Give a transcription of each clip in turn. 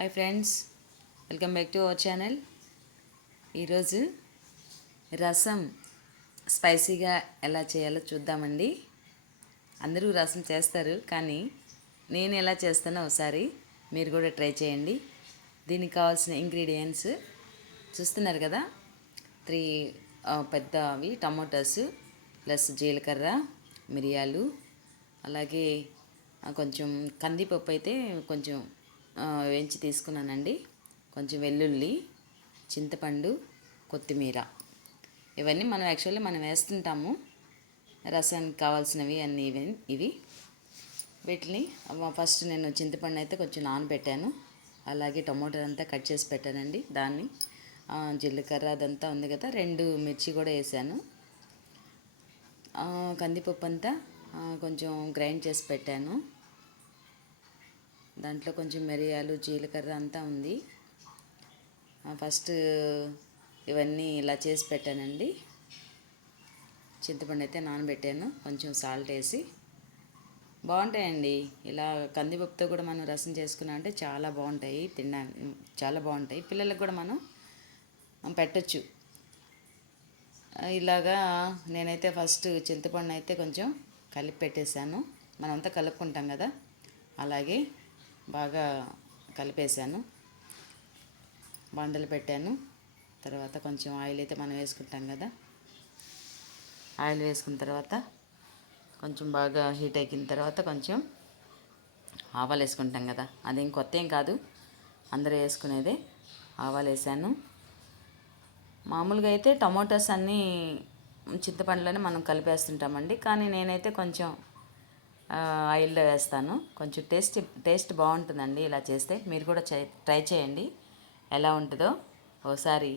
Hi friends, welcome back to our channel. ఈరోజు రసం స్పైసీగా ఎలా చేయాలో చూద్దామండి. అందరూ రసం చేస్తారు, కానీ నేను ఎలా చేస్తానో ఒకసారి మీరు కూడా ట్రై చేయండి. దీనికి కావాల్సిన ఇంగ్రీడియంట్స్ చూస్తున్నారు కదా. 3 పెద్దవి టమోటాస్, ప్లస్ జీలకర్ర, మిరియాలు, అలాగే కొంచెం కందిపప్పు అయితే కొంచెం వేయించి తీసుకున్నానండి. కొంచెం వెల్లుల్లి, చింతపండు, కొత్తిమీర, ఇవన్నీ మనం వేస్తుంటాము. రసానికి కావాల్సినవి అన్నీ ఇవి. వీటిని ఫస్ట్ నేను చింతపండు అయితే కొంచెం నానబెట్టాను. అలాగే టమోటా అంతా కట్ చేసి పెట్టానండి. దాన్ని జీలకర్ర అదంతా ఉంది కదా, 2 మిర్చి కూడా వేసాను. కందిపప్పు అంతా కొంచెం గ్రైండ్ చేసి పెట్టాను. దాంట్లో కొంచెం మిరియాలు, జీలకర్ర అంతా ఉంది. ఫస్ట్ ఇవన్నీ ఇలా చేసి పెట్టానండి. చింతపండు అయితే నానబెట్టాను, కొంచెం సాల్ట్ వేసి. బాగుంటాయండి ఇలా కందిపప్పుతో కూడా మనం రసం చేసుకున్నామంటే చాలా బాగుంటాయి, తినడానికి చాలా బాగుంటాయి. పిల్లలకు కూడా మనం పెట్టచ్చు. ఇలాగా నేనైతే ఫస్ట్ చింతపండు అయితే కొంచెం కలిపి పెట్టేశాను. మనంతా కలుపుకుంటాం కదా, అలాగే బాగా కలిపేశాను. బండలు పెట్టాను. తర్వాత కొంచెం ఆయిల్ అయితే మనం వేసుకుంటాం కదా, ఆయిల్ వేసుకున్న తర్వాత కొంచెం బాగా హీట్ ఎక్కిన తర్వాత కొంచెం ఆవాలు వేసుకుంటాం కదా, అదేం కొత్త ఏం కాదు, అందరూ వేసుకునేదే. ఆవాలు వేసాను. మామూలుగా అయితే టమోటాస్ అన్నీ చింతపండులోనే మనం కలిపేస్తుంటామండి, కానీ నేనైతే కొంచెం ఆయిల్లో వేస్తాను. కొంచెం టేస్ట్ బాగుంటుందండి ఇలా చేస్తే. మీరు కూడా ట్రై చేయండి, ఎలా ఉంటుందో ఒకసారి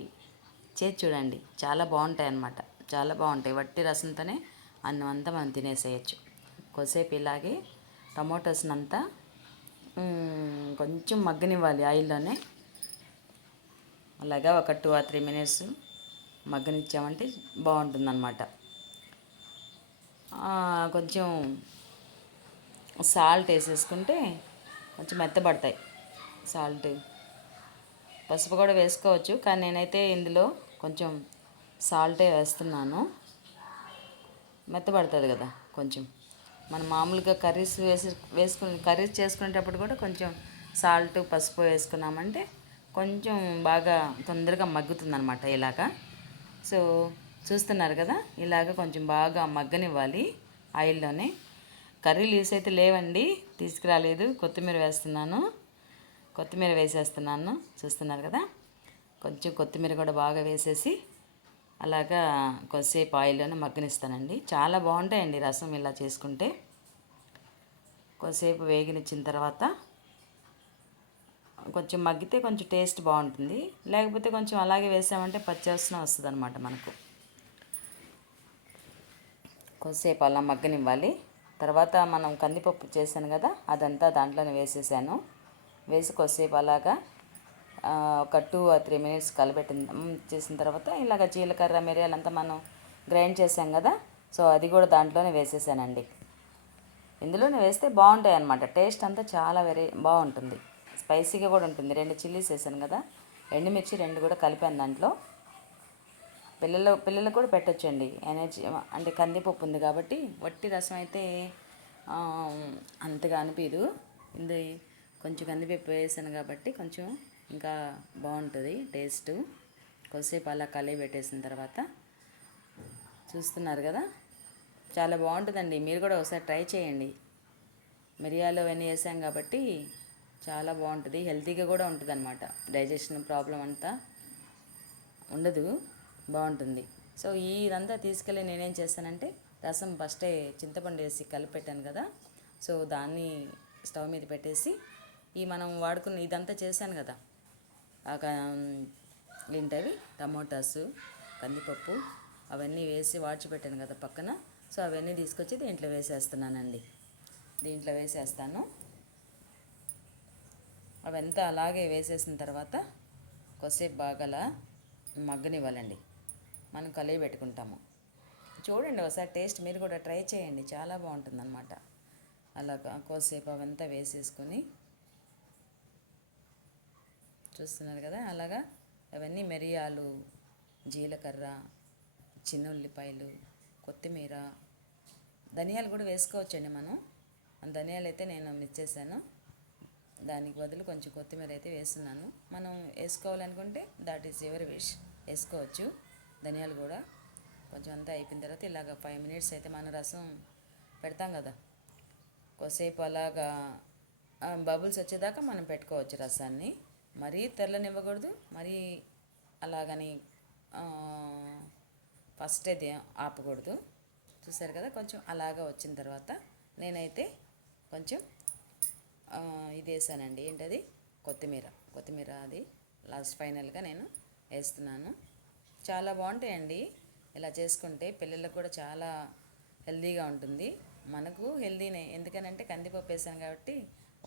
చేసి చూడండి. చాలా బాగుంటాయి అన్నమాట, చాలా బాగుంటాయి. వట్టి రసంతోనే అన్నం అంతా మనం తినేసేయచ్చు. కొద్దిసేపు ఇలాగే టమోటాస్ని అంతా కొంచెం మగ్గనివ్వాలి ఆయిల్లోనే. అలాగా ఒక 2 or 3 minutes మగ్గనిచ్చామంటే బాగుంటుందన్నమాట. కొంచెం సాల్ట్ వేసేసుకుంటే కొంచెం మెత్తబడతాయి. సాల్ట్, పసుపు కూడా వేసుకోవచ్చు, కానీ నేనైతే ఇందులో కొంచెం సాల్టే వేస్తున్నాను. మెత్తబడుతుంది కదా కొంచెం. మనం మామూలుగా కర్రీస్ చేసుకునేటప్పుడు కూడా కొంచెం సాల్ట్, పసుపు వేసుకున్నామంటే కొంచెం బాగా తొందరగా మగ్గుతుందన్నమాట ఇలాగా. సో చూస్తున్నారు కదా, ఇలాగ కొంచెం బాగా మగ్గనివ్వాలి ఆయిల్లోనే. కర్రీ లీవ్స్ అయితే లేవండి, తీసుకురాలేదు. కొత్తిమీర వేసేస్తున్నాను. చూస్తున్నారు కదా, కొంచెం కొత్తిమీర కూడా బాగా వేసేసి అలాగా కొద్దిసేపు ఆయిల్లోనే మగ్గనిస్తానండి. చాలా బాగుంటాయండి రసం ఇలా చేసుకుంటే. కొద్దిసేపు వేగనిచ్చిన తర్వాత కొంచెం మగ్గితే కొంచెం టేస్ట్ బాగుంటుంది. లేకపోతే కొంచెం అలాగే వేసామంటే పచ్చివాసన వస్తుంది అనమాట మనకు. కొద్దిసేపు అలా మగ్గనివ్వాలి. తర్వాత మనం కందిపప్పు చేశాను కదా, అదంతా దాంట్లోనే వేసేసాను. వేసి కొద్దిసేపు అలాగా ఒక 2 or 3 minutes చేసిన తర్వాత ఇలాగ జీలకర్ర, మిరియాలంతా మనం గ్రైండ్ చేసాం కదా, సో అది కూడా దాంట్లోనే వేసేసానండి. ఇందులోనే వేస్తే బాగుంటాయి అన్నమాట. టేస్ట్ అంతా చాలా బాగుంటుంది. స్పైసీగా కూడా ఉంటుంది. 2 చిల్లీస్ వేసాను కదా, ఎండుమిర్చి 2 కూడా కలిపాను దాంట్లో. పిల్లలకు కూడా పెట్టచ్చండి. ఎనర్జీ అంటే కందిపప్పు ఉంది కాబట్టి. వట్టి రసం అయితే అంతగా అనిపించదు. ఇది కొంచెం కందిపప్పు వేసాను కాబట్టి కొంచెం ఇంకా బాగుంటుంది టేస్ట్. కొద్దిసేపు అలా కలిపి పెట్టేసిన తర్వాత చూస్తున్నారు కదా, చాలా బాగుంటుందండి. మీరు కూడా ఒకసారి ట్రై చేయండి. మిరియాలు అవన్నీ వేసాం కాబట్టి చాలా బాగుంటుంది. హెల్తీగా కూడా ఉంటుంది అన్నమాట. డైజెషన్ ప్రాబ్లం అంతా ఉండదు, బాగుంటుంది. సో ఇదంతా తీసుకెళ్ళి నేనేం చేస్తానంటే, రసం ఫస్టే చింతపండు వేసి కలిపెట్టాను కదా, సో దాన్ని స్టవ్ మీద పెట్టేసి మనం వాడుకున్న ఇదంతా చేశాను కదా, ఏంటవి టమోటాసు, కందిపప్పు అవన్నీ వేసి వాడ్చిపెట్టాను కదా పక్కన, సో అవన్నీ తీసుకొచ్చి దీంట్లో వేసేస్తున్నానండి. దీంట్లో వేసేస్తాను. అవంతా అలాగే వేసేసిన తర్వాత కొద్దిసేపు బాగా మగ్గనివ్వాలండి. మనం కలిగి పెట్టుకుంటాము. చూడండి ఒకసారి టేస్ట్ మీరు కూడా ట్రై చేయండి, చాలా బాగుంటుందన్నమాట. అలాగా కొద్దిసేపు అవంతా వేసేసుకొని చూస్తున్నారు కదా అలాగా అవన్నీ మిరియాలు, జీలకర్ర, చిన్న ఉల్లిపాయలు, కొత్తిమీర, ధనియాలు కూడా వేసుకోవచ్చండి మనం. ధనియాలు అయితే నేను మిస్ చేశాను, దానికి బదులు కొంచెం కొత్తిమీర అయితే వేస్తున్నాను. మనం వేసుకోవాలనుకుంటే దట్ ఈస్ ఎవరి విష్, వేసుకోవచ్చు. ధనియాలు కూడా కొంచెం అంతా అయిపోయిన తర్వాత ఇలాగ 5 minutes అయితే మన రసం పెడతాం కదా, కొద్దిసేపు అలాగా బబుల్స్ వచ్చేదాకా మనం పెట్టుకోవచ్చు రసాన్ని. మరీ తెల్లనివ్వకూడదు, మరీ అలాగని ఫస్ట్ అయితే ఆపకూడదు. చూసారు కదా, కొంచెం అలాగా వచ్చిన తర్వాత నేనైతే కొంచెం ఇది వేసానండి, ఏంటది, కొత్తిమీర అది లాస్ట్ ఫైనల్గా నేను వేస్తున్నాను. చాలా బాగుంటాయండి ఇలా చేసుకుంటే, పిల్లలకు కూడా చాలా హెల్తీగా ఉంటుంది, మనకు హెల్తీనే. ఎందుకనంటే కందిపప్పు వేసాను కాబట్టి.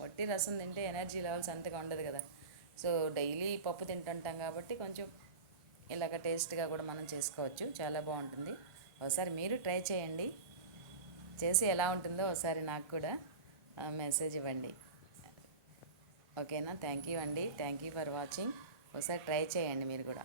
వట్టి రసం తింటే ఎనర్జీ లెవెల్స్ అంతగా ఉండదు కదా, సో డైలీ పప్పు తింటుంటాం కాబట్టి కొంచెం ఇలాగ టేస్ట్గా కూడా మనం చేసుకోవచ్చు, చాలా బాగుంటుంది. ఒకసారి మీరు ట్రై చేయండి, చేసి ఎలా ఉంటుందో ఒకసారి నాకు కూడా మెసేజ్ ఇవ్వండి. ఓకేనా? థ్యాంక్ యూ అండి, థ్యాంక్ యూ ఫర్ వాచింగ్. ఒకసారి ట్రై చేయండి మీరు కూడా.